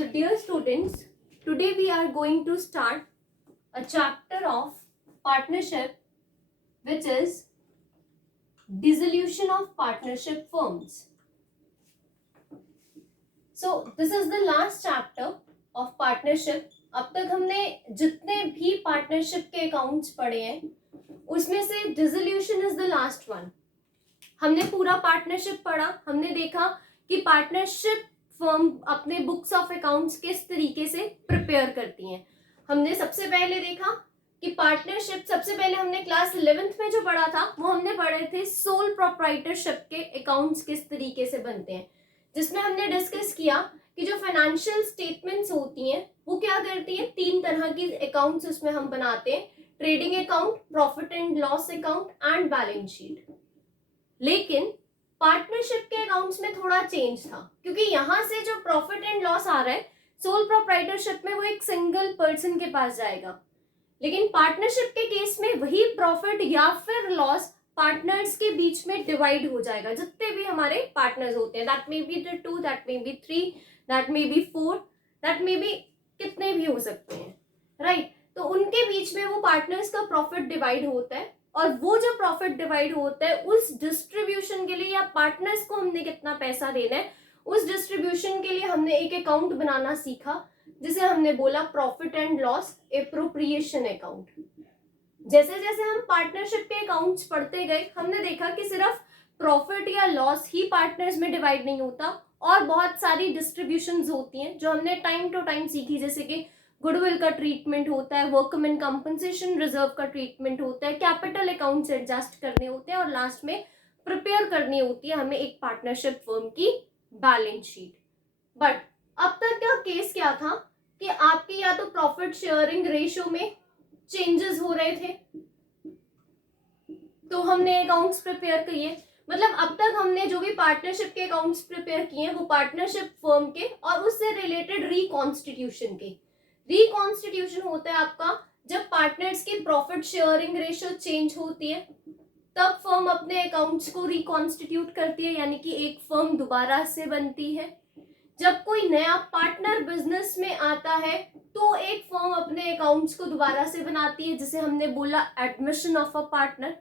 So dear students, today we are going to start a chapter of partnership, which is dissolution of partnership firms. So this is the last chapter of partnership. अब तक हमने जितने भी partnership के accounts पढ़े हैं उसमें से dissolution is the last one. हमने पूरा पार्टनरशिप पढ़ा. हमने देखा कि पार्टनरशिप फर्म अपने बुक्स ऑफ अकाउंट्स किस तरीके से प्रिपेयर करती हैं. हमने सबसे पहले देखा कि पार्टनरशिप, सबसे पहले हमने क्लास 11th में जो पढ़ा था वो हमने पढ़े थे सोल प्रोप्राइटरशिप के अकाउंट्स किस तरीके से बनते हैं, जिसमें हमने डिस्कस किया कि जो फाइनेंशियल स्टेटमेंट्स होती हैं वो क्या करती हैं, 3 तरह की अकाउंट्स उसमें हम बनाते हैं: trading account, profit and loss account and balance sheet. लेकिन पार्टनरशिप के अकाउंट्स में थोड़ा चेंज था, क्योंकि यहाँ से जो प्रॉफिट एंड लॉस आ रहा है सोल प्रोप्राइटरशिप में वो एक सिंगल पर्सन के पास जाएगा, लेकिन पार्टनरशिप के केस में वही प्रॉफिट या फिर लॉस पार्टनर्स के बीच में डिवाइड हो जाएगा. जितने भी हमारे पार्टनर्स होते हैं, that may be 2, that may be 3, that may be 4, that may be कितने भी हो सकते हैं, राइट. तो उनके बीच में वो पार्टनर्स का प्रॉफिट डिवाइड होता है, और वो जो प्रॉफिट डिवाइड होता है उस डिस्ट्रीब्यूशन के लिए या पार्टनर्स को हमने कितना पैसा देना है उस डिस्ट्रीब्यूशन के लिए हमने एक अकाउंट बनाना सीखा, जिसे हमने बोला profit and loss appropriation account. जैसे जैसे हम पार्टनरशिप के अकाउंट्स पढ़ते गए हमने देखा कि सिर्फ प्रॉफिट या लॉस ही पार्टनर्स में डिवाइड नहीं होता, और बहुत सारी डिस्ट्रीब्यूशंस होती हैं जो हमने टाइम टू टाइम सीखी, जैसे कि गुडविल का ट्रीटमेंट होता है, वर्कमैन कंपनसेशन रिजर्व का ट्रीटमेंट होता है, कैपिटल अकाउंट्स एडजस्ट करने होते हैं, और लास्ट में प्रिपेयर करनी होती है हमें एक पार्टनरशिप फर्म की बैलेंस शीट. बट अब तक का केस क्या था कि आपकी या तो प्रॉफिट शेयरिंग रेशियो में चेंजेस हो रहे थे तो हमने अकाउंट्स प्रिपेयर किए. मतलब अब तक हमने जो भी पार्टनरशिप के अकाउंट्स प्रिपेयर किए हैं वो पार्टनरशिप फर्म के और उससे रिलेटेड रिकॉन्स्टिट्यूशन के. रिकॉन्स्टिट्यूशन होता है आपका जब पार्टनर्स की प्रॉफिट शेयरिंग रेशियो चेंज होती है, तब फर्म अपने अकाउंट्स को रिकॉन्स्टिट्यूट करती है, यानी कि एक फर्म दोबारा से बनती है. जब कोई नया पार्टनर बिजनेस में आता है तो एक फर्म अपने अकाउंट्स को दोबारा से बनाती है, जिसे हमने बोला एडमिशन ऑफ अ पार्टनर.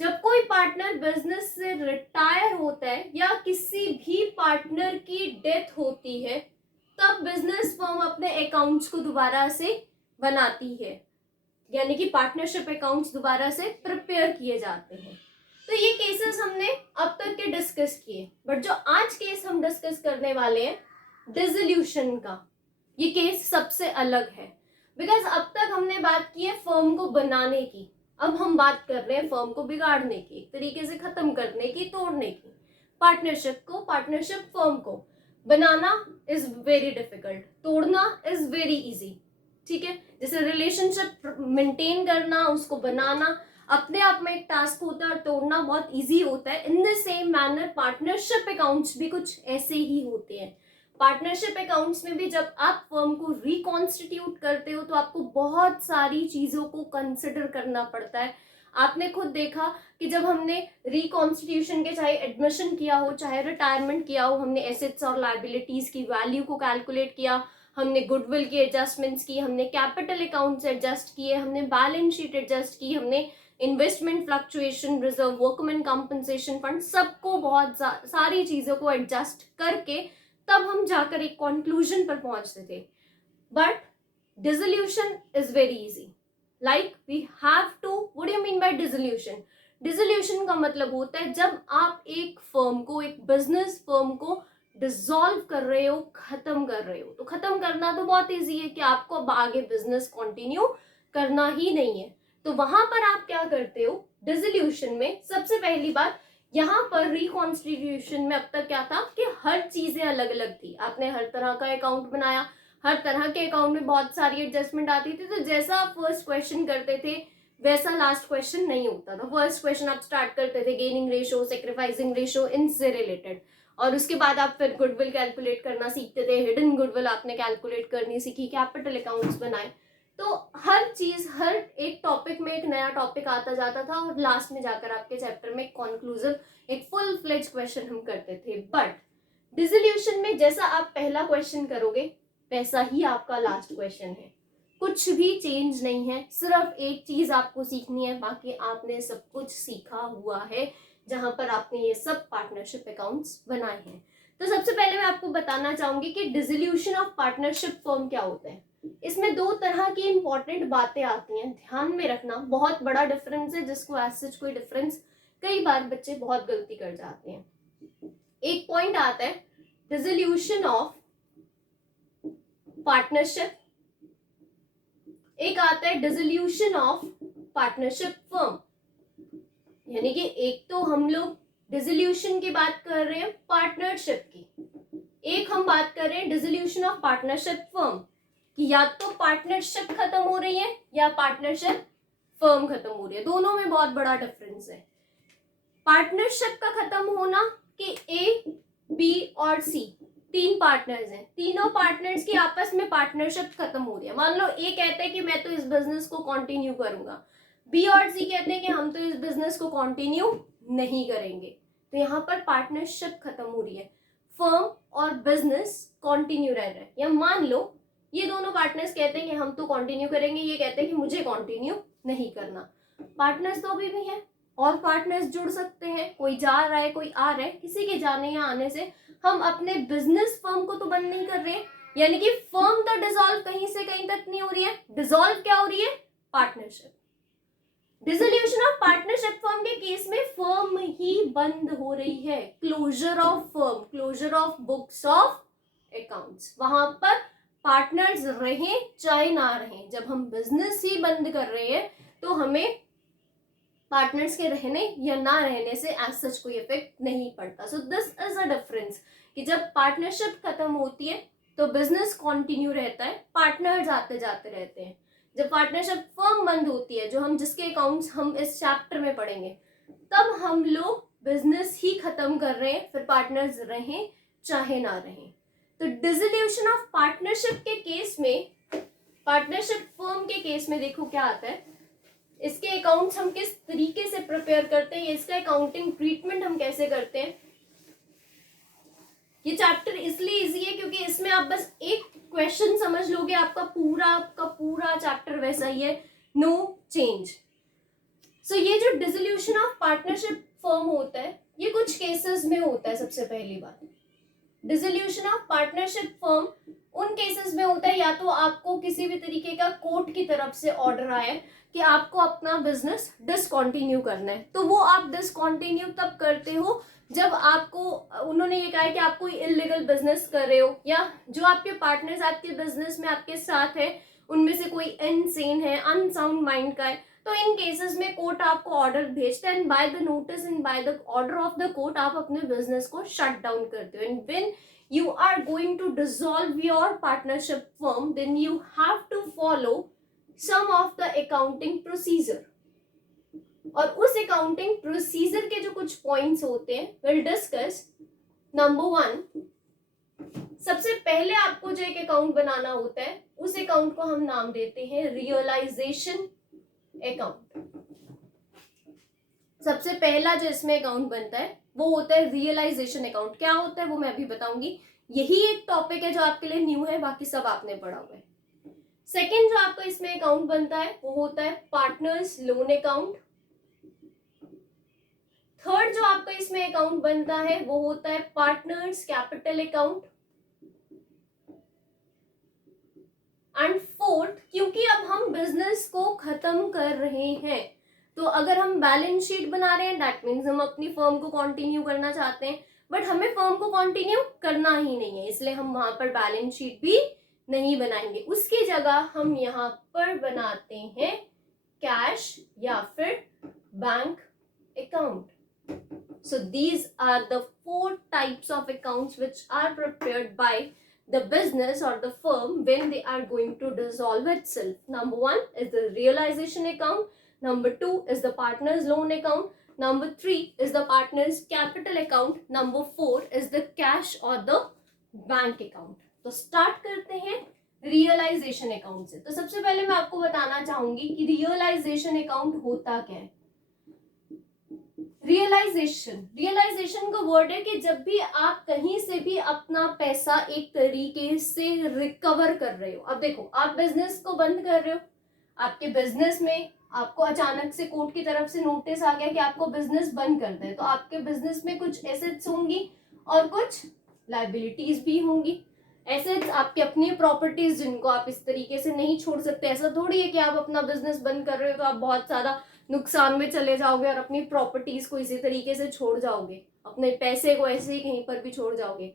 जब कोई पार्टनर बिजनेस से रिटायर होता है या किसी भी पार्टनर की डेथ होती है, तब बिजनेस फर्म अपने अकाउंट्स को दोबारा से बनाती है, यानी कि पार्टनरशिप अकाउंट्स दोबारा से प्रिपेयर किए जाते हैं. तो ये केसेस हमने अब तक के डिस्कस किए, बट जो आज केस हम डिस्कस करने वाले हैं डिसोल्यूशन का, ये केस सबसे अलग है. बिकॉज अब तक हमने बात की है फर्म को बनाने की, अब हम बात कर रहे हैं फर्म को बिगाड़ने की, एक तरीके से खत्म करने की, तोड़ने की. पार्टनरशिप फर्म को बनाना इज वेरी डिफिकल्ट, तोड़ना इज वेरी इजी. ठीक है, जैसे रिलेशनशिप मेंटेन करना, उसको बनाना अपने आप में एक टास्क होता है और तोड़ना बहुत इजी होता है. In the same manner partnership accounts भी कुछ ऐसे ही होते हैं. पार्टनरशिप अकाउंट्स में भी जब आप फर्म को रिकॉन्स्टिट्यूट करते हो तो आपको बहुत सारी चीजों को कंसिडर करना पड़ता है. आपने खुद देखा कि जब हमने रिकॉन्स्टिट्यूशन के चाहे एडमिशन किया हो चाहे रिटायरमेंट किया हो, हमने एसेट्स और लायबिलिटीज की वैल्यू को कैलकुलेट किया, हमने गुडविल की एडजस्टमेंट्स की, हमने कैपिटल अकाउंट्स एडजस्ट किए, हमने बैलेंस शीट एडजस्ट की, हमने investment fluctuation reserve, workman compensation fund, सबको बहुत सारी चीजों को एडजस्ट करके तब हम जाकर एक कंक्लूजन पर पहुंचते थे. But dissolution is very easy. Like we have to, what do you mean by dissolution? Dissolution का मतलब होता है जब आप एक फर्म को, एक बिजनेस फर्म को डिसॉल्व कर रहे हो, खत्म कर रहे हो. तो खत्म करना तो बहुत इजी है कि आपको अब आगे बिजनेस कंटिन्यू करना ही नहीं है. तो वहां पर आप क्या करते हो डिसोल्यूशन में? सबसे पहली बात, यहाँ पर रिकॉन्स्टिट्यूशन में अब तक क्या था कि हर चीजें अलग अलग थी. आपने हर तरह का अकाउंट बनाया, हर तरह के अकाउंट में बहुत सारी एडजस्टमेंट आती थी. तो जैसा आप फर्स्ट क्वेश्चन करते थे वैसा लास्ट क्वेश्चन नहीं होता था. फर्स्ट क्वेश्चन आप स्टार्ट करते थे गेनिंग रेशियो, सेक्रीफाइसिंग रेशियो, इनसे रिलेटेड, और उसके बाद आप फिर गुडविल कैलकुलेट करना सीखते थे, हिडन गुडविल आपने कैलकुलेट करनी सीखी, कैपिटल अकाउंट्स बनाए. तो हर चीज, हर एक टॉपिक में एक नया टॉपिक आता जाता था, और लास्ट में जाकर आपके चैप्टर में कंक्लूजन, एक फुल फ्लेज क्वेश्चन हम करते थे. बट डिसोल्यूशन में जैसा आप पहला क्वेश्चन करोगे वैसा ही आपका लास्ट क्वेश्चन है, कुछ भी चेंज नहीं है, सिर्फ एक चीज आपको सीखनी है, बाकी आपने सब कुछ सीखा हुआ है जहां पर आपने ये सब पार्टनरशिप अकाउंट्स बनाए हैं। तो सबसे पहले मैं आपको बताना चाहूंगी कि डिसोल्यूशन ऑफ पार्टनरशिप फर्म क्या होता है। इसमें दो तरह की इंपॉर्टेंट बातें आती हैं, ध्यान में रखना, बहुत बड़ा डिफरेंस है जिसको एज सच कोई डिफरेंस कई बार बच्चे बहुत गलती कर जाते हैं। एक पॉइंट आता है डिसोल्यूशन ऑफ पार्टनरशिप, एक आता है डिसोल्यूशन ऑफ पार्टनरशिप फर्म। यानी कि एक तो हम लोग डिसोल्यूशन की बात कर रहे हैं पार्टनरशिप की, एक हम बात कर रहे हैं डिसोल्यूशन ऑफ पार्टनरशिप फर्म कि या तो पार्टनरशिप खत्म हो रही है या पार्टनरशिप फर्म खत्म हो रही है, दोनों में बहुत बड़ा डिफरेंस है। पार्टनरशिप का खत्म होना कि ए, बी और सी तीन पार्टनर्स हैं, तीनों पार्टनर्स की आपस में पार्टनरशिप खत्म हो रही है। मान लो ए कहते हैं कि मैं तो इस बिजनेस को कंटिन्यू करूंगा, बी और सी कहते हैं कि हम तो इस बिजनेस को कंटिन्यू नहीं करेंगे, तो यहाँ पर पार्टनरशिप खत्म हो रही है, फर्म और बिजनेस कंटिन्यू रह रहा है। या मान लो ये दोनों पार्टनर्स कहते हैं कि हम तो कंटिन्यू करेंगे, ये कहते हैं कि मुझे कंटिन्यू नहीं करना, पार्टनर्स तो अभी भी हैं और पार्टनर्स जुड़ सकते हैं, कोई जा रहा है कोई आ रहा है, किसी के जाने या आने से हम अपने बिजनेस फर्म को तो बंद नहीं कर रहे हैं। यानी कि फर्म तो डिसॉल्व कहीं से कहीं तक नहीं हो रही है, डिसॉल्व क्या हो रही है, partnership. Dissolution of partnership firm के केस में फर्म ही बंद हो रही है, closure of firm, closure of books of accounts, वहां पर पार्टनर्स रहें चाहे ना रहें, जब हम बिजनेस ही बंद कर रहे हैं तो हमें पार्टनर्स के रहने या ना रहने से एज सच कोई इफेक्ट नहीं पड़ता। So this is a difference कि जब पार्टनरशिप खत्म होती है तो बिजनेस कंटिन्यू रहता है, पार्टनर्स आते जाते रहते हैं। जब पार्टनरशिप फर्म बंद होती है, जो हम जिसके अकाउंट्स हम इस चैप्टर में पढ़ेंगे, तब हम लोग बिजनेस ही खत्म कर रहे हैं, फिर पार्टनर्स रहें चाहे ना रहें। तो डिसोल्यूशन ऑफ पार्टनरशिप के केस में, पार्टनरशिप फर्म के केस में देखो क्या आता है, इसके अकाउंट्स हम किस तरीके से प्रिपेयर करते हैं, इसका अकाउंटिंग ट्रीटमेंट हम कैसे करते हैं। ये चैप्टर इसलिए इजी है क्योंकि इसमें आप बस एक क्वेश्चन समझ लोगे, आपका पूरा चैप्टर वैसा ही है, नो चेंज। सो ये जो डिसोल्यूशन ऑफ पार्टनरशिप फर्म होता है, ये कुछ केसेस में होता है। सबसे पहली बात, डिसोल्यूशन ऑफ पार्टनरशिप फर्म उन केसेस में होता है या तो आपको किसी भी तरीके का कोर्ट की तरफ से ऑर्डर आया कि आपको अपना बिजनेस डिसकंटिन्यू करना है, तो वो आप डिसकंटिन्यू तब करते हो जब आपको उन्होंने ये कहा है कि आप कोई इलीगल बिजनेस कर रहे हो, या जो आपके पार्टनर्स आपके बिजनेस में आपके साथ है उनमें से कोई इनसेन है, अनसाउंड माइंड का है, तो इन केसेस में कोर्ट आपको ऑर्डर भेजता है and by the notice and by the order of the court आप अपने बिजनेस को शट डाउन करते हो। And when you are going to dissolve your partnership firm, then you have to follow some of the accounting procedure, और उस accounting procedure के जो कुछ पॉइंट्स होते हैं विल डिस्कस। नंबर 1, सबसे पहले आपको जो एक अकाउंट बनाना होता है उस अकाउंट को हम नाम देते हैं रियलाइजेशन अकाउंट। सबसे पहला जो इसमें अकाउंट बनता है वो होता है रियलाइजेशन अकाउंट। क्या होता है वो मैं अभी बताऊंगी, यही एक टॉपिक है जो आपके लिए न्यू है, बाकी सब आपने पढ़ा हुआ है। सेकेंड जो आपका इसमें अकाउंट बनता है वो होता है पार्टनर्स लोन अकाउंट। थर्ड जो आपका इसमें अकाउंट बनता है वो होता है partners capital account. And fourth, क्योंकि अब हम बिजनेस को खत्म कर रहे हैं तो अगर हम बैलेंस शीट बना रहे हैं दैट मीन्स हम अपनी फर्म को कंटिन्यू करना चाहते हैं, बट हमें फर्म को कंटिन्यू करना ही नहीं है, इसलिए हम वहां पर बैलेंस शीट भी नहीं बनाएंगे, उसकी जगह हम यहाँ पर बनाते हैं कैश या फिर bank account. So these are the 4 types of accounts which are prepared by the business or the firm when they are going to dissolve itself. Number 1 is the realization account. Number 2 is the partner's loan account. Number 3 is the partner's capital account. Number 4 is the cash or the bank account. तो start करते हैं realisation account से। तो सबसे पहले मैं आपको बताना चाहूंगी कि रियलाइजेशन अकाउंट होता क्या है। रियलाइजेशन का वर्ड है कि जब भी आप कहीं से भी अपना पैसा एक तरीके से रिकवर कर रहे हो। अब देखो, आप बिजनेस को बंद कर रहे हो, आपके बिजनेस में आपको अचानक से कोर्ट की तरफ से नोटिस आ गया कि आपको बिजनेस बंद कर दे, तो आपके बिजनेस में कुछ एसेट्स होंगी और कुछ लाइबिलिटीज भी होंगी। एसेट्स आपकी अपनी प्रॉपर्टीज जिनको आप इस तरीके से नहीं छोड़ सकते। ऐसा थोड़ी है कि आप अपना बिजनेस बंद कर रहे हो तो आप बहुत ज्यादा नुकसान में चले जाओगे और अपनी प्रॉपर्टीज को इसी तरीके से छोड़ जाओगे, अपने पैसे को ऐसे ही कहीं पर भी छोड़ जाओगे।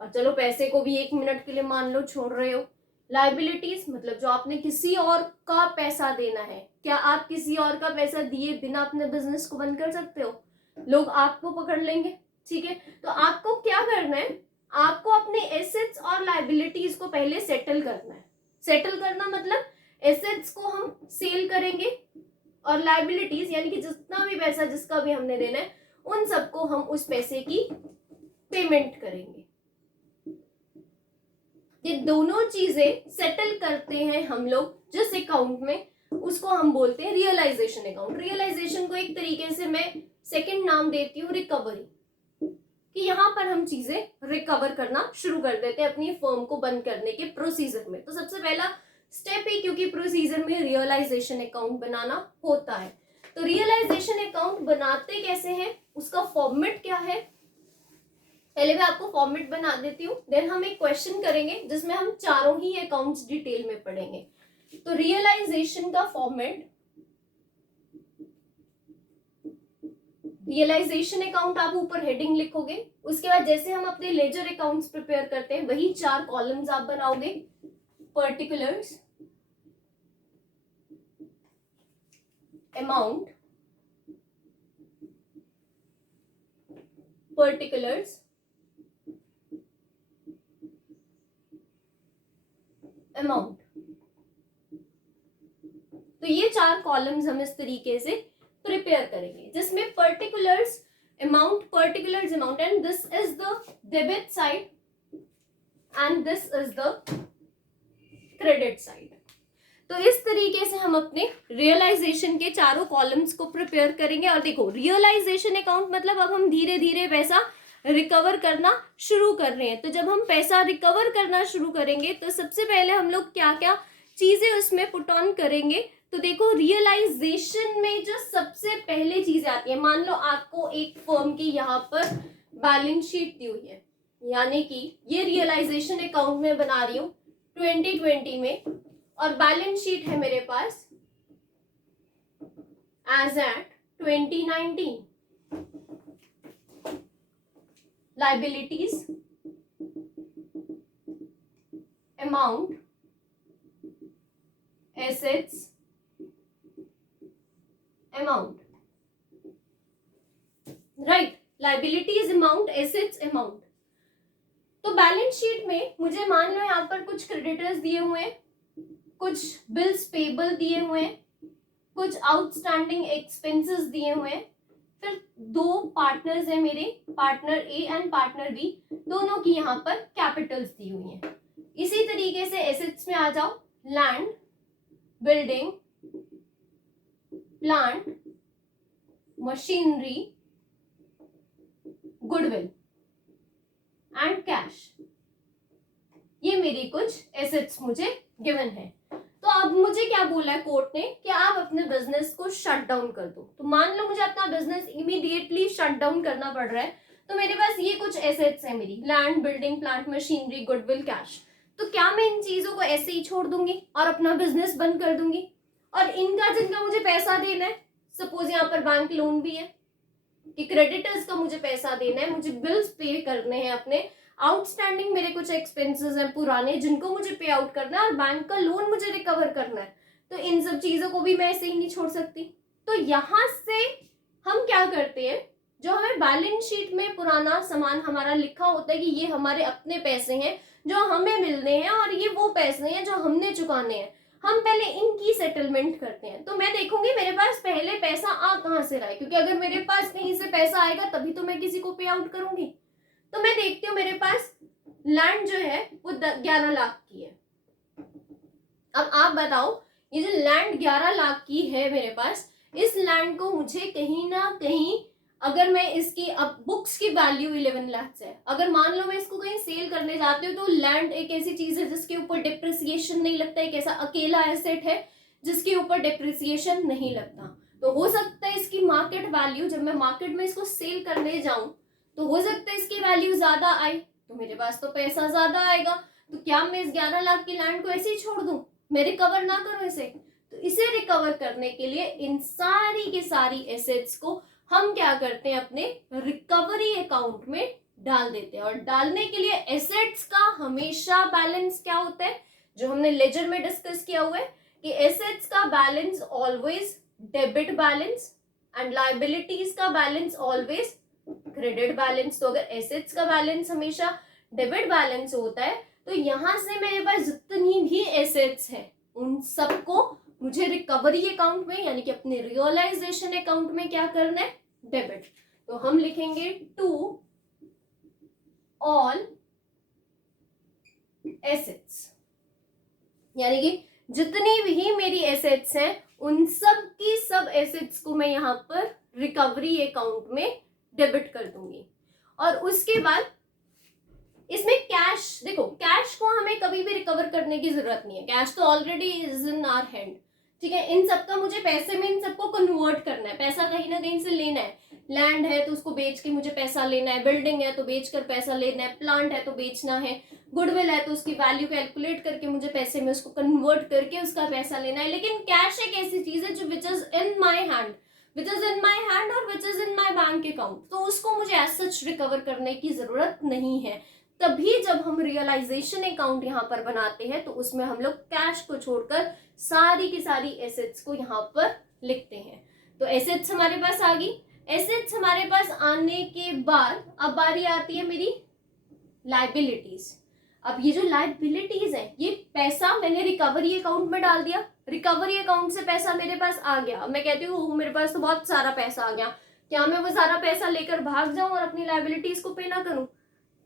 और चलो पैसे को भी 1 मिनट के लिए मान लो छोड़ रहे हो। लाइबिलिटीज मतलब जो आपने किसी और का पैसा देना है, क्या आप किसी और का पैसा दिए बिना अपने बिजनेस को बंद कर सकते हो? लोग आपको पकड़ लेंगे, ठीक है। तो आपको क्या करना है, आपको अपने एसेट्स और लाइबिलिटीज को पहले सेटल करना है। सेटल करना मतलब एसेट्स को हम सेल करेंगे और लाइबिलिटीज यानी कि जितना भी पैसा जिसका भी हमने देना है उन सबको हम उस पैसे की पेमेंट करेंगे। ये दोनों चीजें सेटल करते हैं हम लोग जिस अकाउंट में, उसको हम बोलते हैं रियलाइजेशन अकाउंट। रियलाइजेशन को एक तरीके से मैं सेकंड नाम देती हूँ रिकवरी, कि यहाँ पर हम चीजें रिकवर करना शुरू कर देते हैं अपनी फर्म को बंद करने के प्रोसीजर में। तो सबसे पहला स्टेप है, क्योंकि प्रोसीजर में रियलाइजेशन अकाउंट बनाना होता है। तो रियलाइजेशन अकाउंट बनाते कैसे हैं, उसका फॉर्मेट क्या है, पहले मैं आपको फॉर्मेट बना देती हूँ, देन हम एक क्वेश्चन करेंगे जिसमें हम चारों ही अकाउंट्स डिटेल में पढ़ेंगे। तो रियलाइजेशन का फॉर्मेट, रियलाइजेशन अकाउंट आप ऊपर हेडिंग लिखोगे, उसके बाद जैसे हम अपने लेजर अकाउंट्स प्रिपेयर करते हैं वही 4 कॉलम्स आप बनाओगे। Particulars, amount, particulars, amount. तो ये 4 कॉलम्स हम इस तरीके से प्रिपेयर करेंगे, जिसमें particulars amount, particulars amount, and this is the debit side and this is the credit side. तो इस तरीके से हम अपने रियलाइजेशन के चारों कॉलम्स को प्रिपेयर करेंगे। और देखो, रियलाइजेशन अकाउंट मतलब अब हम धीरे धीरे पैसा रिकवर करना शुरू कर रहे हैं। तो जब हम पैसा रिकवर करना शुरू करेंगे तो सबसे पहले हम लोग क्या क्या चीजें उसमें पुट ऑन करेंगे। तो देखो, रियलाइजेशन में जो सबसे पहले चीजें आती है, मान लो आपको एक फर्म की यहाँ पर बैलेंस शीट दी हुई है, यानी कि ये रियलाइजेशन अकाउंट में बना रही हूँ 2020 में, और बैलेंस शीट है मेरे पास as at 2019। Liabilities, amount, assets, amount, right. Liabilities, amount, assets, amount. तो बैलेंस शीट में मुझे मान लो यहाँ पर कुछ क्रेडिटर्स दिए हुए हैं, कुछ बिल्स पेबल दिए हुए हैं, कुछ आउटस्टैंडिंग एक्सपेंसेस दिए हुए हैं, फिर 2 पार्टनर्स हैं मेरे, partner A and partner B, दोनों की यहाँ पर कैपिटल्स दी हुई हैं। इसी तरीके से एसेट्स में आ जाओ, land, building, plant, machinery, goodwill and cash. ये मेरी कुछ एसेट्स मुझे गिवन है। तो अब मुझे क्या बोला है कोर्ट ने कि आप अपने बिजनेस को शट डाउन कर दो। तो मान लो मुझे अपना बिजनेस इमीडिएटली शट डाउन करना पड़ रहा है, तो मेरे पास ये कुछ एसेट्स है मेरी, land, building, plant, machinery, goodwill, cash. तो क्या मैं इन चीजों को ऐसे ही छोड़ दूंगी और अपना बिजनेस बंद कर दूंगी? और इनका जिनका मुझे पैसा देना है, सपोज यहाँ पर बैंक लोन भी है कि क्रेडिटर्स का मुझे पैसा देना है, मुझे बिल्स पे करने हैं अपने, आउटस्टैंडिंग मेरे कुछ एक्सपेंसेस हैं पुराने जिनको मुझे पे आउट करना है, और बैंक का लोन मुझे रिकवर करना है, तो इन सब चीजों को भी मैं ऐसे ही नहीं छोड़ सकती। तो यहाँ से हम क्या करते हैं, जो हमें बैलेंस शीट में पुराना सामान हमारा लिखा होता है कि ये हमारे अपने पैसे हैं जो हमें मिलने हैं और ये वो पैसे हैं जो हमने चुकाने हैं, हम पहले इनकी सेटलमेंट करते हैं। तो मैं देखूंगी मेरे पास पहले पैसा आ कहाँ से रहा है, क्योंकि अगर मेरे पास कहीं से पैसा आएगा तभी तो मैं किसी को पे आउट करूंगी। तो मैं देखती हूँ मेरे पास लैंड जो है वो 11 लाख की है। अब आप बताओ, ये जो लैंड 11 लाख की है मेरे पास, इस लैंड को मुझे कहीं ना कहीं अगर मैं इसकी, अब बुक्स की वैल्यू 11 लाख है, अगर मान लो मैं इसको कहीं सेल करने जाती हूँ, तो लैंड एक ऐसी चीज है जिसके ऊपर डिप्रिसिएशन नहीं लगता, एक ऐसा अकेला एसेट है जिसके ऊपर डिप्रिसिएशन नहीं लगता। तो हो सकता है इसकी मार्केट वैल्यू, जब मैं मार्केट में इसको सेल करने जाऊं, तो हो सकता है इसकी वैल्यू ज्यादा आए, तो मेरे पास तो पैसा ज्यादा आएगा। तो क्या मैं इस 11 लाख की लैंड को ऐसे ही छोड़ दूं, मैं रिकवर ना करूं इसे? तो इसे रिकवर करने के लिए इन सारी की सारी एसेट्स को हम क्या करते हैं, अपने रिकवरी अकाउंट में डाल देते हैं। और डालने के लिए एसेट्स का हमेशा बैलेंस क्या होता है, जो हमने लेजर में डिस्कस किया हुआ है कि एसेट्स का balance always debit balance and liabilities का बैलेंस ऑलवेज क्रेडिट बैलेंस। तो अगर एसेट्स का बैलेंस हमेशा डेबिट बैलेंस होता है, तो यहां से मेरे पास जितनी भी एसेट्स हैं उन सबको मुझे रिकवरी अकाउंट में, यानी कि अपने रियलाइजेशन अकाउंट में क्या करना है, डेबिट। तो हम लिखेंगे टू ऑल एसेट्स, यानी कि जितनी भी मेरी एसेट्स हैं उन सब की सब एसेट्स को मैं यहां पर रिकवरी अकाउंट में डेबिट कर दूंगी। और उसके बाद इसमें कैश, देखो कैश को हमें कभी भी रिकवर करने की जरूरत नहीं है, कैश तो already is in our hand, ठीक है। इन सबका मुझे पैसे में इन सबको कन्वर्ट करना है, पैसा कहीं ना कहीं से लेना है। लैंड है तो उसको बेच के मुझे पैसा लेना है, बिल्डिंग है तो बेचकर पैसा लेना है, प्लांट है तो बेचना है, गुडविल है तो उसकी वैल्यू कैलकुलेट करके मुझे पैसे में उसको कन्वर्ट करके उसका पैसा लेना है। लेकिन कैश एक ऐसी चीज है जो which is in my hand, which is in my hand और which is in my bank account, तो उसको मुझे एज सच रिकवर करने की जरूरत नहीं है। तभी जब हम रियलाइजेशन अकाउंट यहाँ पर बनाते हैं तो उसमें हम लोग कैश को छोड़कर सारी की सारी एसेट्स को यहाँ पर लिखते हैं। तो एसेट्स हमारे पास आ गई। एसेट्स हमारे पास आने के बाद अब बारी आती है मेरी लायबिलिटीज। अब ये जो लायबिलिटीज है, ये पैसा मैंने रिकवरी अकाउंट में डाल दिया, रिकवरी अकाउंट से पैसा मेरे पास आ गया। अब मैं कहती हूँ मेरे पास तो बहुत सारा पैसा आ गया, क्या मैं वो सारा पैसा लेकर भाग जाऊं और अपनी लायबिलिटीज को पे ना करूं?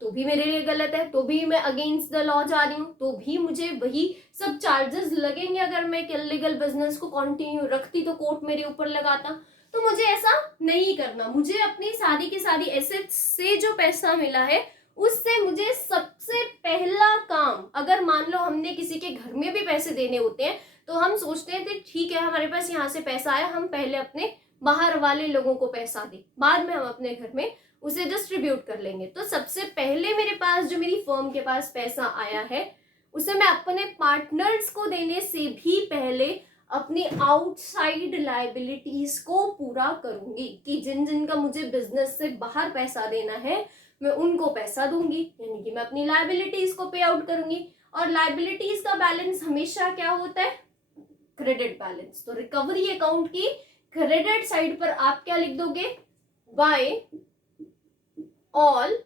तो भी मेरे लिए गलत है, तो भी मैं अगेंस्ट द लॉ जा रही हूँ, तो भी मुझे वही सब चार्जेस लगेंगे। अगर मैं इलीगल बिजनेस को कंटिन्यू रखती तो कोर्ट मेरे ऊपर लगाता। तो मुझे ऐसा नहीं करना, मुझे अपनी सारी की सारी एसेट्स से जो पैसा मिला है उससे मुझे सबसे पहला काम, अगर मान लो हमने किसी के घर में भी पैसे देने होते हैं तो हम सोचते हैं ठीक है हमारे पास यहाँ से पैसा आया, हम पहले अपने बाहर वाले लोगों को पैसा दें, बाद में हम अपने घर में उसे डिस्ट्रीब्यूट कर लेंगे। तो सबसे पहले मेरे पास जो मेरी फर्म के पास पैसा आया है उसे मैं अपने पार्टनर्स को देने से भी पहले अपनी आउटसाइड लायबिलिटीज को पूरा करूंगी कि जिन जिन का मुझे बिजनेस से बाहर पैसा देना है मैं उनको पैसा दूंगी, यानी कि मैं अपनी लायबिलिटीज को पे आउट करूंगी। और लायबिलिटीज का बैलेंस हमेशा क्या होता है, क्रेडिट बैलेंस। तो रिकवरी अकाउंट की क्रेडिट साइड पर आप क्या लिख दोगे, बाय ऑल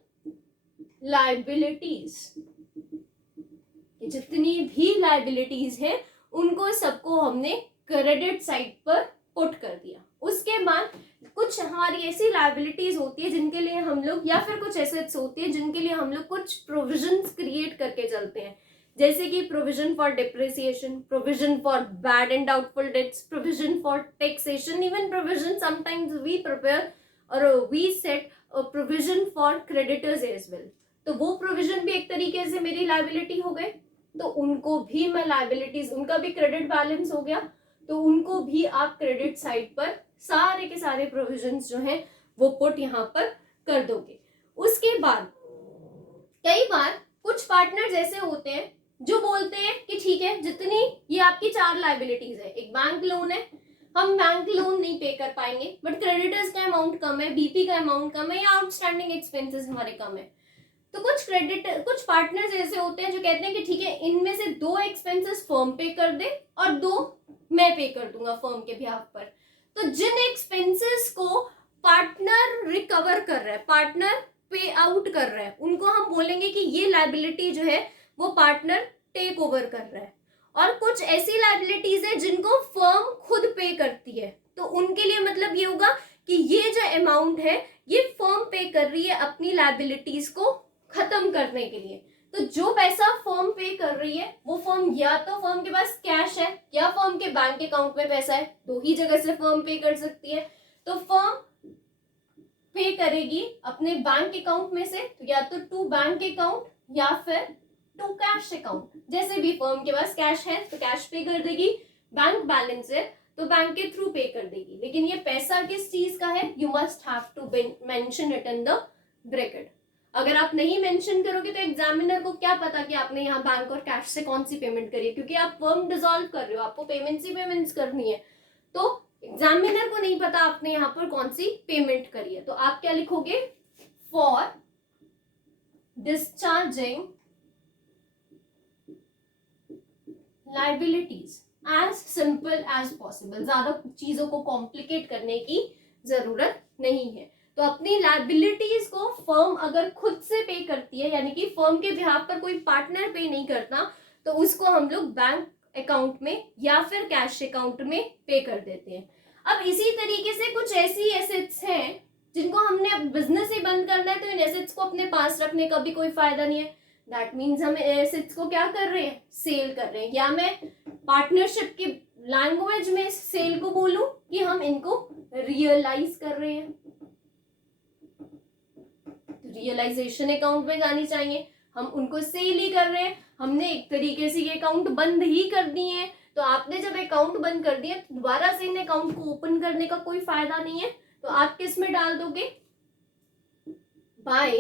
लायबिलिटीज। जितनी भी लायबिलिटीज हैं उनको सबको हमने क्रेडिट साइड पर पुट कर दिया। उसके बाद कुछ हमारी ऐसी लायबिलिटीज होती है जिनके लिए हम लोग, या फिर कुछ एसेट्स होती है जिनके लिए हम लोग कुछ प्रोविजंस क्रिएट करके चलते हैं, जैसे कि provision for depreciation, provision for bad and doubtful debts, provision for taxation, even provision sometimes we prepare और we set provision for creditors as well. तो वो प्रोविजन भी एक तरीके से मेरी लायबिलिटी हो गए, तो उनको भी मैं लायबिलिटीज, उनका भी क्रेडिट बैलेंस हो गया, तो उनको भी आप क्रेडिट साइड पर सारे के सारे प्रोविजंस जो हैं वो पुट यहाँ पर कर दोगे। उसके बाद कई बार कुछ पार्टनर्स ऐसे होते हैं जो बोलते हैं कि ठीक है जितनी ये आपकी 4 लायबिलिटीज है, एक बैंक लोन है, हम बैंक लोन नहीं पे कर पाएंगे, बट क्रेडिटर्स का अमाउंट कम है, बीपी का अमाउंट कम है, या आउटस्टैंडिंग एक्सपेंसेस हमारे कम है। तो कुछ पार्टनर्स ऐसे होते हैं जो कहते हैं कि ठीक है इनमें से 2 एक्सपेंसेस फर्म पे कर दे और 2 मैं पे कर दूंगा फर्म के बिहाफ पर। तो जिन एक्सपेंसेस को पार्टनर रिकवर कर रहा है, पार्टनर पे आउट कर रहा है, उनको हम बोलेंगे कि ये लायबिलिटी जो है वो पार्टनर टेक ओवर कर रहा है। और कुछ ऐसी लायबिलिटीज है जिनको फर्म खुद पे करती है, तो उनके लिए मतलब ये होगा कि ये जो अमाउंट है ये फर्म पे कर रही है अपनी लायबिलिटीज को खत्म करने के लिए। तो जो पैसा फर्म पे कर रही है वो फर्म, या तो फर्म के पास कैश है या फर्म के बैंक अकाउंट में पैसा है, 2 ही जगह से फर्म पे कर सकती है। तो फर्म पे करेगी अपने बैंक अकाउंट में से, तो या तो टू बैंक अकाउंट या फिर टू कैश अकाउंट, जैसे भी फर्म के पास कैश है तो कैश पे कर देगी, बैंक बैलेंस है तो बैंक के थ्रू पे कर देगी। लेकिन ये पैसा किस चीज का है, you must have to mention it in the bracket. अगर आप नहीं मेंशन करोगे तो एग्जामिनर को क्या पता कि आपने यहाँ बैंक और कैश से कौन सी पेमेंट करी है, क्योंकि आप फर्म डिसॉल्व कर रहे हो, आपको पेमेंट्स ही पेमेंट्स करनी है, तो एग्जामिनर को नहीं पता आपने यहाँ पर कौन सी पेमेंट करी है। तो आप क्या लिखोगे, for discharging liabilities as simple as possible, ज्यादा चीजों को कॉम्प्लिकेट करने की जरूरत नहीं है। तो अपनी लाइबिलिटीज को फर्म अगर खुद से पे करती है, यानी कि फर्म के बिहाफ पर कोई पार्टनर पे नहीं करता, तो उसको हम लोग बैंक अकाउंट में या फिर कैश अकाउंट में पे कर देते हैं। अब इसी तरीके से कुछ ऐसी एसेट्स हैं जिनको हमने अब बिजनेस ही बंद करना है, तो इन एसेट्स को अपने पास रखने का भी कोई फायदा नहीं है। दैट मीन्स हम एसेट्स को क्या कर रहे हैं, सेल कर रहे हैं, या मैं पार्टनरशिप की लैंग्वेज में सेल को बोलूं कि हम इनको रियलाइज कर रहे हैं। रियलाइजेशन अकाउंट में जानी चाहिए, हम उनको सेल ही कर रहे हैं, हमने एक तरीके से ये अकाउंट बंद ही कर दिए हैं। तो आपने जब अकाउंट बंद कर दिया तो दोबारा से इन अकाउंट को ओपन करने का कोई फायदा नहीं है। तो आप किस में डाल दोगे, बाय,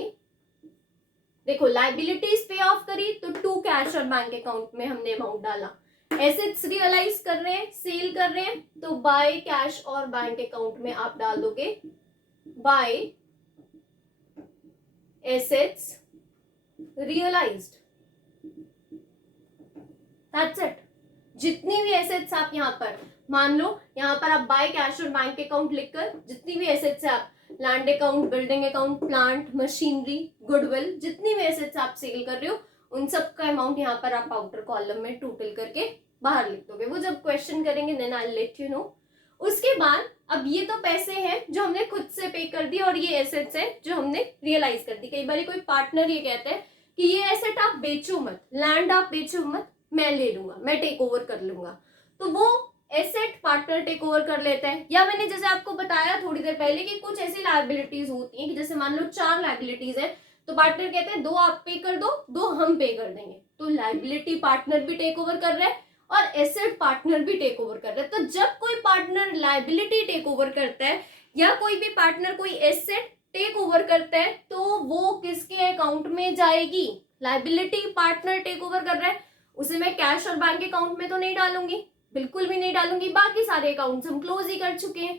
देखो लाइबिलिटीज पे ऑफ करी तो टू कैश और बैंक अकाउंट में हमने अमाउंट डाला, एसेट्स रियलाइज कर रहे हैं, सेल कर रहे हैं, तो बाय कैश और बैंक अकाउंट में आप डाल दोगे by assets realised. That's it. जितनी भी एसेट्स आप यहाँ पर मान लो, यहाँ पर आप बाय कैश और बैंक अकाउंट लिखकर जितनी भी एसेट्स है, आप land account, building account, plant, machinery, goodwill, जितनी भी एसेट्स आप सेल कर रहे हो उन सब का अमाउंट यहाँ पर आप आउटर कॉलम में टोटल करके बाहर लिख दोगे। वो जब क्वेश्चन करेंगे then I let you know. उसके बाद अब ये तो पैसे हैं जो हमने खुद से पे कर दिए और ये एसेट्स है जो हमने रियलाइज कर दी। कई बार कोई पार्टनर ये कहता है कि ये एसेट आप बेचो मत, लैंड आप बेचो मत, मैं ले लूंगा, मैं टेक ओवर कर लूंगा, तो वो एसेट पार्टनर टेक ओवर कर लेता है। या मैंने जैसे आपको बताया थोड़ी देर पहले कि कुछ ऐसी लायबिलिटीज होती हैं कि जैसे मान लो 4 लायबिलिटीज है, तो पार्टनर कहते हैं 2 आप पे कर दो, 2 हम पे कर देंगे, तो लायबिलिटी पार्टनर भी टेक ओवर कर रहा है और एसेट पार्टनर भी टेक ओवर कर रहा है। तो जब कोई पार्टनर लायबिलिटी टेक ओवर करता है या कोई भी पार्टनर कोई एसेट टेक ओवर करता है, तो वो किसके अकाउंट में जाएगी, लायबिलिटी पार्टनर टेक ओवर कर रहा है उसे मैं कैश और बैंक अकाउंट में तो नहीं डालूंगी, बिल्कुल भी नहीं डालूंगी, बाकी सारे अकाउंट्स हम क्लोज ही कर चुके हैं।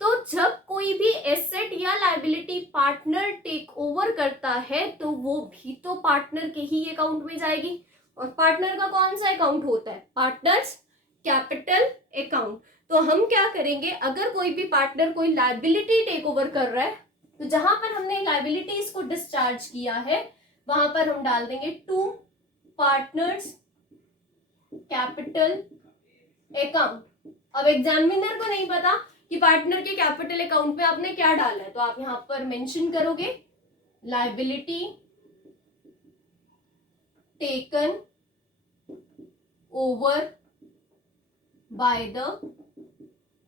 तो जब कोई भी एसेट या लायबिलिटी पार्टनर टेक ओवर करता है तो वो भी तो पार्टनर के ही अकाउंट में जाएगी। और पार्टनर का कौन सा अकाउंट होता है, पार्टनर्स कैपिटल अकाउंट। तो हम क्या करेंगे, अगर कोई भी पार्टनर कोई लायबिलिटी टेक ओवर कर रहा है तो जहां पर हमने लायबिलिटीज को डिस्चार्ज किया है वहां पर हम डाल देंगे टू पार्टनर्स कैपिटल अकाउंट। अब एग्जामिनर को नहीं पता कि पार्टनर के कैपिटल अकाउंट में आपने क्या डाला है, तो आप यहां पर मेंशन करोगे liability taken over by the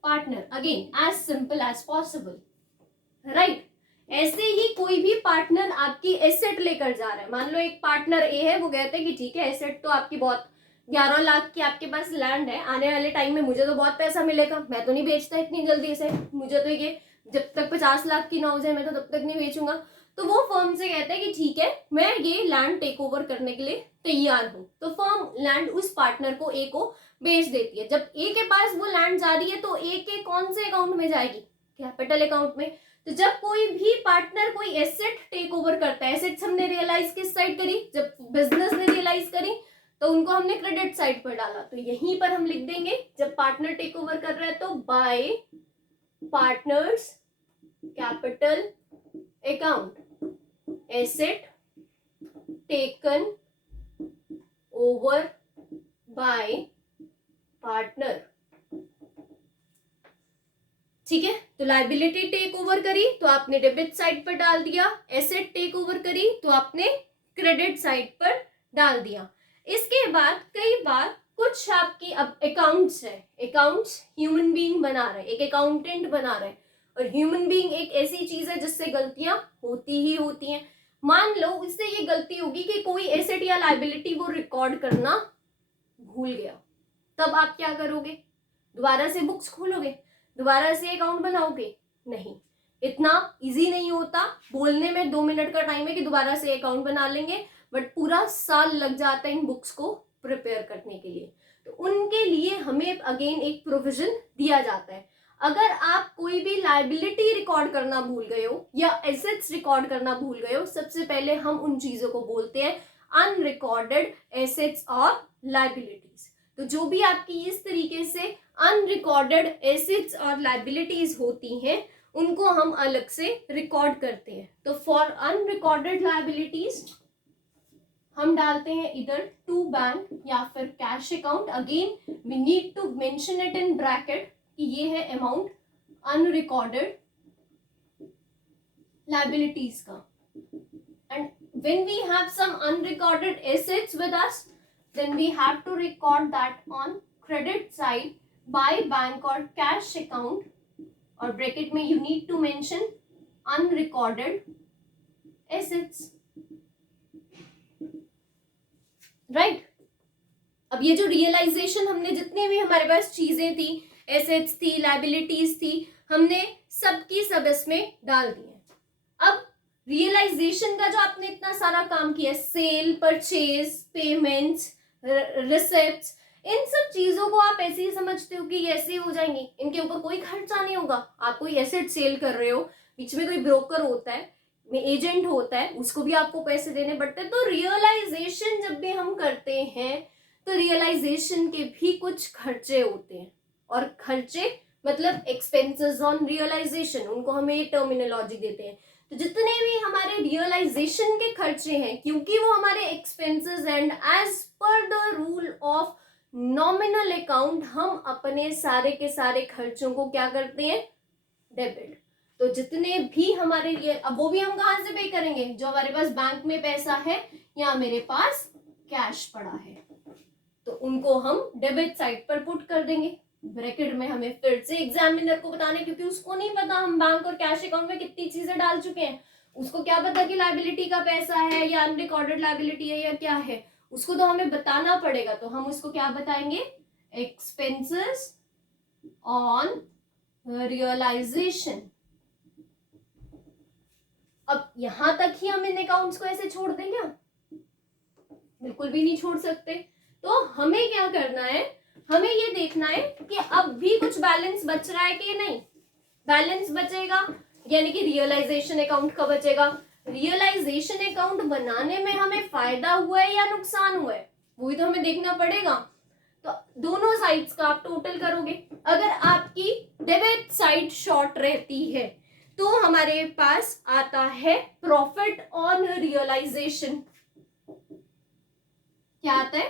partner, again as simple as possible, right. ऐसे ही कोई भी पार्टनर आपकी एसेट लेकर जा रहा है, मान लो एक पार्टनर ए है, वो कहते हैं कि ठीक है एसेट तो आपकी बहुत 11 लाख की आपके पास लैंड है, आने वाले टाइम में मुझे तो बहुत पैसा मिलेगा, मैं तो नहीं बेचता इतनी जल्दी से, मुझे तो ये जब तक 50 लाख की ना हो जाए मैं तो तब तक नहीं बेचूंगा। तो वो फर्म से कहता है कि ठीक है मैं ये लैंड टेक ओवर करने के लिए तैयार हूँ, तो फर्म लैंड उस पार्टनर को ए को बेच देती है। जब ए के पास वो लैंड जा रही है तो ए के कौन से अकाउंट में जाएगी, कैपिटल अकाउंट में। तो जब कोई भी पार्टनर कोई एसेट टेक ओवर करता है, एसेट्स हमने रियलाइज किस साइड करी, जब बिजनेस ने रियलाइज करी तो उनको हमने क्रेडिट साइड पर डाला, तो यहीं पर हम लिख देंगे जब पार्टनर टेक ओवर कर रहा है तो bye partners capital account asset taken over bye partner, ठीक है। तो लायबिलिटी टेक ओवर करी तो आपने डेबिट साइड पर डाल दिया, एसेट टेक ओवर करी तो आपने क्रेडिट साइड पर डाल दिया। इसके बाद कई बार कुछ आपकी अब अकाउंट्स है, अकाउंट्स ह्यूमन बीइंग बना रहे, एक अकाउंटेंट बना रहे और ह्यूमन बीइंग एक ऐसी चीज है जिससे गलतियां होती ही होती हैं। मान लो इससे ये गलती होगी कि कोई एसेट या लायबिलिटी वो रिकॉर्ड करना भूल गया, तब आप क्या करोगे? दोबारा से बुक्स खोलोगे, दोबारा से अकाउंट बनाओगे? नहीं, इतना इजी नहीं होता। बोलने में 2 मिनट का टाइम है कि दोबारा से अकाउंट बना लेंगे, बट पूरा साल लग जाता है इन बुक्स को प्रिपेयर करने के लिए। तो उनके लिए हमें अगेन एक प्रोविजन दिया जाता है। अगर आप कोई भी लायबिलिटी रिकॉर्ड करना भूल गए हो या एसेट्स रिकॉर्ड करना भूल गए हो, सबसे पहले हम उन चीजों को बोलते हैं अनरिकॉर्डेड एसेट्स और लायबिलिटीज। तो जो भी आपकी इस तरीके से अनरिकॉर्डेड एसेट्स और लायबिलिटीज होती हैं उनको हम अलग से रिकॉर्ड करते हैं। तो फॉर अनरिकॉर्डेड लायबिलिटीज हम डालते हैं इधर टू बैंक या फिर cash account. Again we need to mention it in bracket कि ये है अमाउंट अनरिकॉर्डेड लायबिलिटीज का। And when we have some unrecorded assets with us, then we have to record that on credit side by bank or cash account, और bracket में you need to mention unrecorded assets, right? अब ये जो realisation हमने जितने भी हमारे पास चीजें थी, एसेट्स थी, लायबिलिटीज थी, हमने सबकी सब इसमें डाल दी है। अब रियलाइजेशन का जो आपने इतना सारा काम किया, सेल, परचेज, पेमेंट्स, रिसिप्ट्स, इन सब चीजों को आप ऐसे ही समझते हो कि ये ऐसे ही हो जाएंगी, इनके ऊपर कोई खर्चा नहीं होगा। आप कोई एसेट सेल कर रहे हो, बीच में कोई ब्रोकर होता है, एजेंट होता है, उसको भी आपको पैसे देने पड़ते हैं। तो रियलाइजेशन जब भी हम करते हैं तो रियलाइजेशन के भी कुछ खर्चे होते हैं, और खर्चे मतलब एक्सपेंसेस ऑन रियलाइजेशन, उनको हमें एक टर्मिनोलॉजी देते हैं। तो जितने भी हमारे रियलाइजेशन के खर्चे हैं, क्योंकि वो हमारे expenses and as per the rule of nominal account, हम अपने सारे के सारे खर्चों को क्या करते हैं? डेबिट। तो जितने भी हमारे लिए, अब वो भी हम कहां से पे करेंगे? जो हमारे पास बैंक में पैसा है या मेरे पास कैश पड़ा है, तो उनको हम डेबिट साइड पर पुट कर देंगे। ब्रैकेट में हमें फिर से एग्जामिनर को बताना है, क्योंकि उसको नहीं पता हम बैंक और कैश अकाउंट में कितनी चीजें डाल चुके हैं। उसको क्या पता कि लायबिलिटी का पैसा है या अनरिकॉर्डेड लायबिलिटी है या क्या है, उसको तो हमें बताना पड़ेगा। तो हम उसको क्या बताएंगे? Expenses on realisation. अब यहां तक ही हम इन अकाउंट्स को ऐसे छोड़ दें क्या? बिल्कुल भी नहीं छोड़ सकते। तो हमें क्या करना है? हमें ये देखना है कि अब भी कुछ बैलेंस बच रहा है कि नहीं। बैलेंस बचेगा, यानी कि रियलाइजेशन अकाउंट का बचेगा। रियलाइजेशन अकाउंट बनाने में हमें फायदा हुआ है या नुकसान हुआ है, वो भी तो हमें देखना पड़ेगा। तो दोनों साइड्स का आप टोटल करोगे। अगर आपकी डेबिट साइड शॉर्ट रहती है तो हमारे पास आता है प्रॉफिट ऑन रियलाइजेशन। क्या आता है?